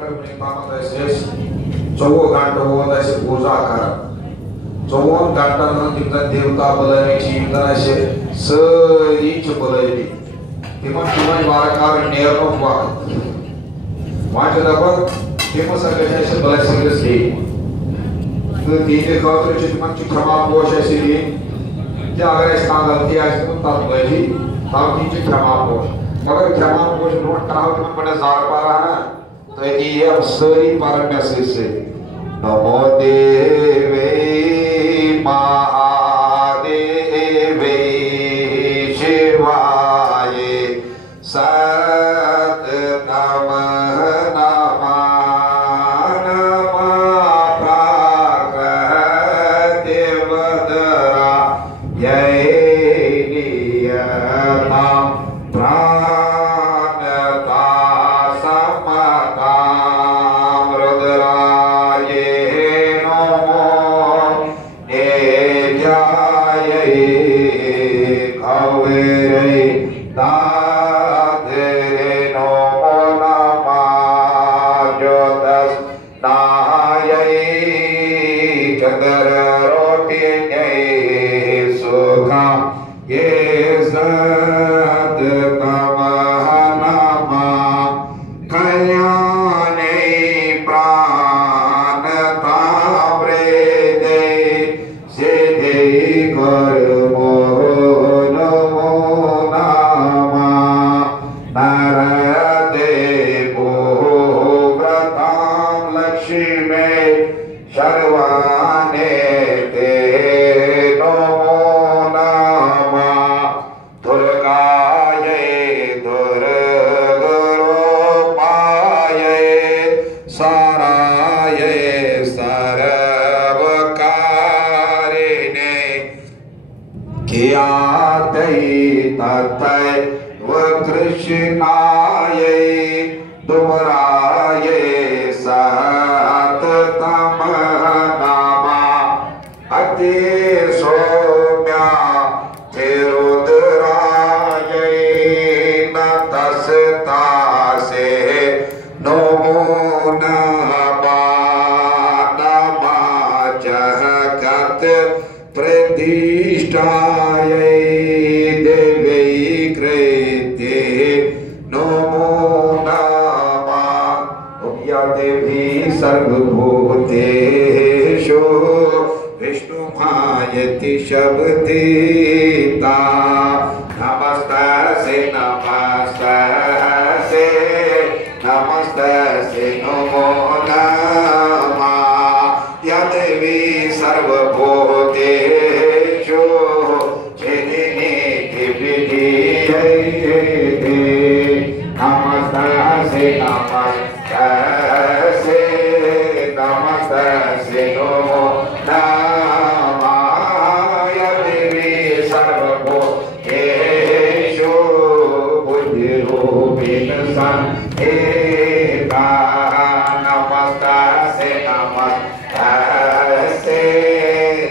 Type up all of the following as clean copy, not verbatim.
24 घंटे वोत ऐसे पूजा कर 24 घंटे देवता बुलाने सारी बुलानी तिमन वारकार नेर वक्त वह दपान तिम सा ब्लेसिंग्स दी तो तीन खतर तिमन क्षमा पोश दिन क्या अगर गलती तब गई तब दी क्षमा पोश मगर क्षमा पोश ब्रो कराव तिमन बड़े जार पारा है तो ये सारी पर मैसेज से नमो देवे महादेवे शिवाय सत नमः नमः नमः प्रकृति वदरा ये नियता प्राणता समता रुद्राये नमो नेजाये कवेरे दादरे नमो नमः ज्योतस् नाये चंद्र रोटी सुखा ये सत नमः नमः कल्याणे प्राणता प्रेदे सिद्धि कर्मो नमो नमः नरदेवो व्रतां लक्ष्मी शर्वाणे ते नमो नमः दुर्गायै दुर्गरूपायै सारायै सर्वकारिणे कियातै ततै कृष्णायै दुमरायै सततमः नमः अति सौम्या रुद्रायै नतस्तासे नमो नमः नमः जगत् प्रतिष्ठायै देवी कृते नमो नमः या देवी सर्वभूतेषु विष्णुमायति शब्दिता नमस्तस्यै नमस्तस्यै नमस्तस्यै नमो नमः या देवी सर्वभूतेषु चिदिनीति विधीयते नमस्तस्यै नमस्तस्यै नमस्तस्यै नमो नमः या देवी सर्वभूतेषु बुद्धिरूपेण संस्थिता नमस्तस्यै नमस्तस्यै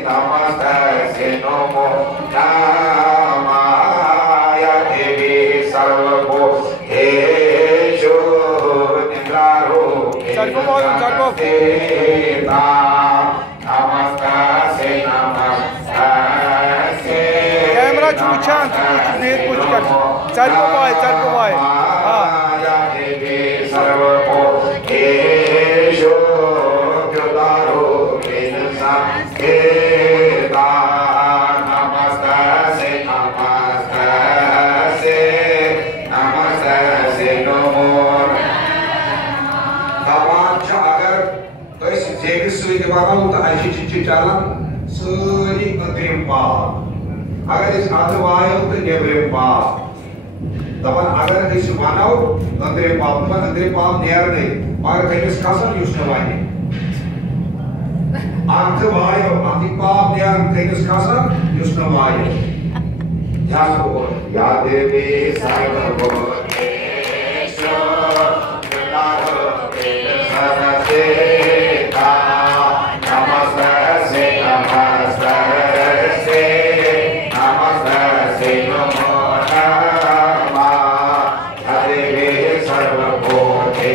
नमस्तस्यै नमो नमः या देवी सर्वभूतेषु निद्रारूपेण संस्थिता नमस्तस्यै नमस्तस्यै कैमरा चूचान नेट कुछ कर चल को भाई हां या देवी सर्वभूतेषु निद्रारूपेण संस्थिता नमस्तस्यै नमस्तस्यै नमस्तस्यै नमो नमः अगर जेबी सुई वनो तो अच्छी चलान सारी अंतरिम पाप अगर अत वायो तो नेबरिम पाप दपान अगर वनो अंतरिम पाप नेर मगर कमिस खसन वाने अत वायो अत पाप नेर कमिस खसन वायो या देवी सर्वभूतेषु निद्रारूपेण संस्थिता नमस्तस्यै नमस्तस्यै नमस्तस्यै नमो नमः या देवी सर्वभूतेषु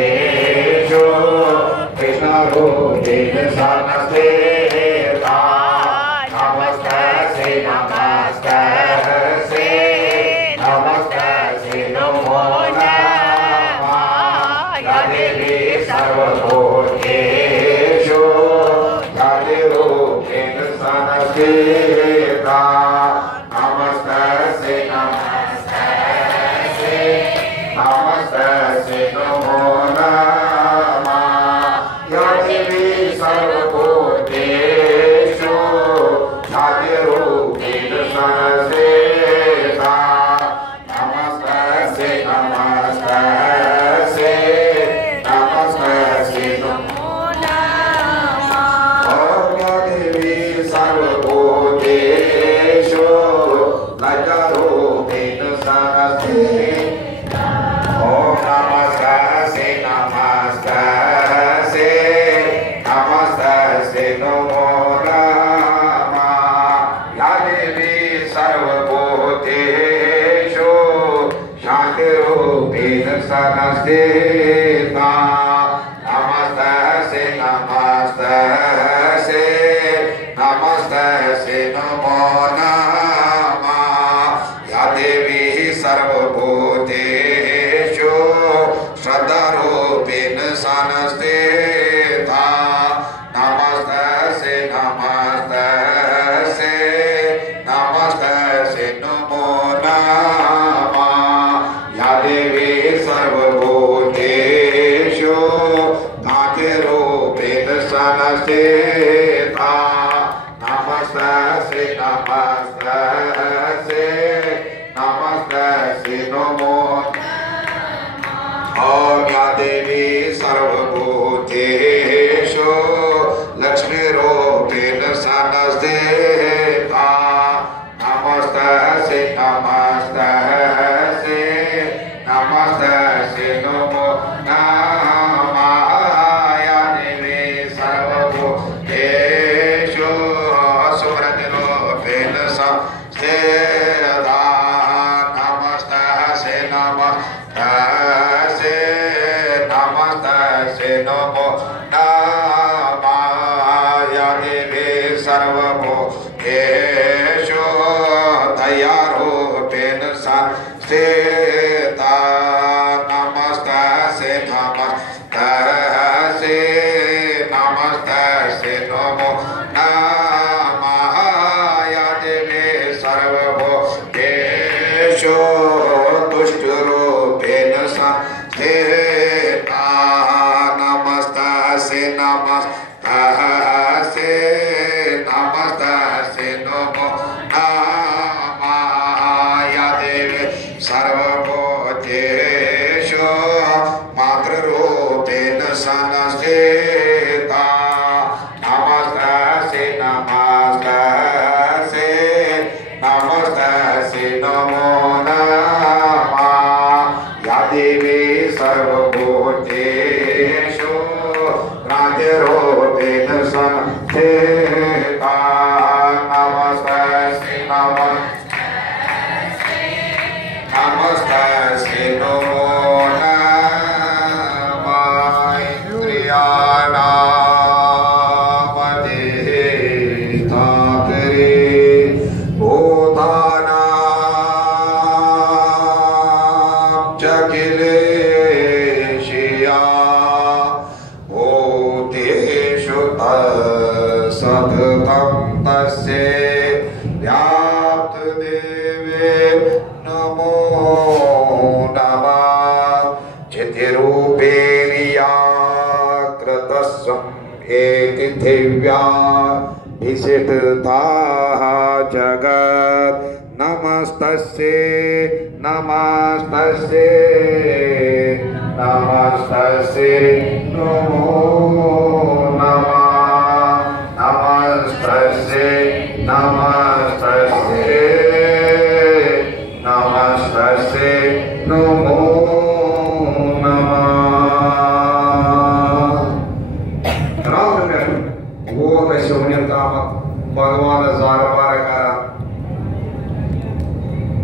रूपेण संस्थिता नमस्तस्यै नमस्तस्यै नमस्तस्यै नमो नमः या देवी सर्वभूतेषु रूपेण संस्थिता नमस्तस्यै नमस्तस्यै नमस्तस्यै नमो नमः या देवी सर्वभूतेषु रूपेण संस्थिता नमस्तस्यै नमस्तस्यै नमस्तस्यै नमो सर्वभूतेषु लज्जारूपेण संस्थिता ओम नमस्तस्यै नमस्तस्यै नमस्तस्यै नमो नमः या देवी सर्वभूतेषु शान्तिरूपेण संस्थिता नमस्तस्यै नमस्तस्यै नमस्तस्यै नमो नमः या देवी सर्वभूतेषु श्रद्धारूपेण संस्थिता नमस्तस्यै नमस्तस्यै नमस्तस्यै नमो नमः या देवी सर्वभूतेषु भाग्यरूपेण संस्थिता नमस्तस्यै नमस्तस्यै नमस्तस्यै नमो ओम या देवी सर्वभूतेषु लक्ष्मीरूपेण संस्थिता नमस्तस्यै नमस्तस्यै नमस्तस्यै नमो नमः या देवी सर्वभूतेषु सुमृतिरूपेण संस्थिता नमस्तस्यै नमस्तस्यै नमस्तस्यै नमो नमः या देवी सर्वभूतेषु दयारूपेण संस्थिता नमस्तस्यै नमस्तस्यै नमस्तस्यै नमो नमः या देवी सर्वभूतेषु तुष्टरूपेण संस्थिता नमस्तस्यै नमस्तस्यै नमस्तस्यै नमो नमः या देवी सर्वभूतेषु मातृरूपेण संस्थिता नमस्तस्यै नमस्तस्यै नमस्तस्यै नमो नमः या देवी सर्वभूतेषु राज्यरूपेण संस्थिता नमस्तस्यै नमस्तस्यै नमो नमः इंद्रियाणामधिष्ठात्रे भूतानां च अखिलेशिया भूतेषु सततं तस्य व्याप्तदेवे नमो नमः चितिरूपेण या कृतस्वम् एति दिव्या विशिष्टता जगत् नमस्तस्यै नमस्तस्यै नमस्तस्यै नमो नमः नमस्तस्यै नमस्तस्यै नमस्तस्यै नमो नमः вот сегодня там Бхагавана Зарваракара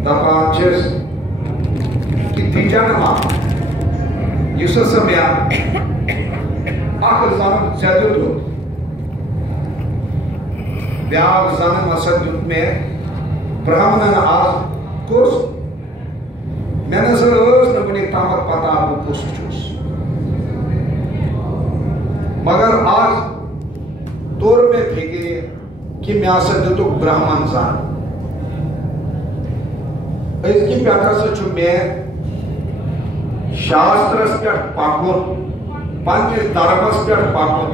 Tapanches Kittijanama Yusasabya जन ज्यादा दुत ब्याक जन मसद दुत में ब्राह्मणन आज कुछ मैं नजर न बने तामत पता बह कुछ चुस मगर आज तौर में फिक्र कि मैं दुत ब्राह्मण जान इसकी पे मैं शास्त्रस पे पकुन पंच धर्मस पे पकुन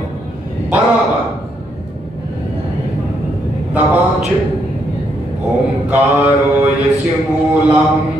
बराबर दपान ओंकारो यस्य मूलम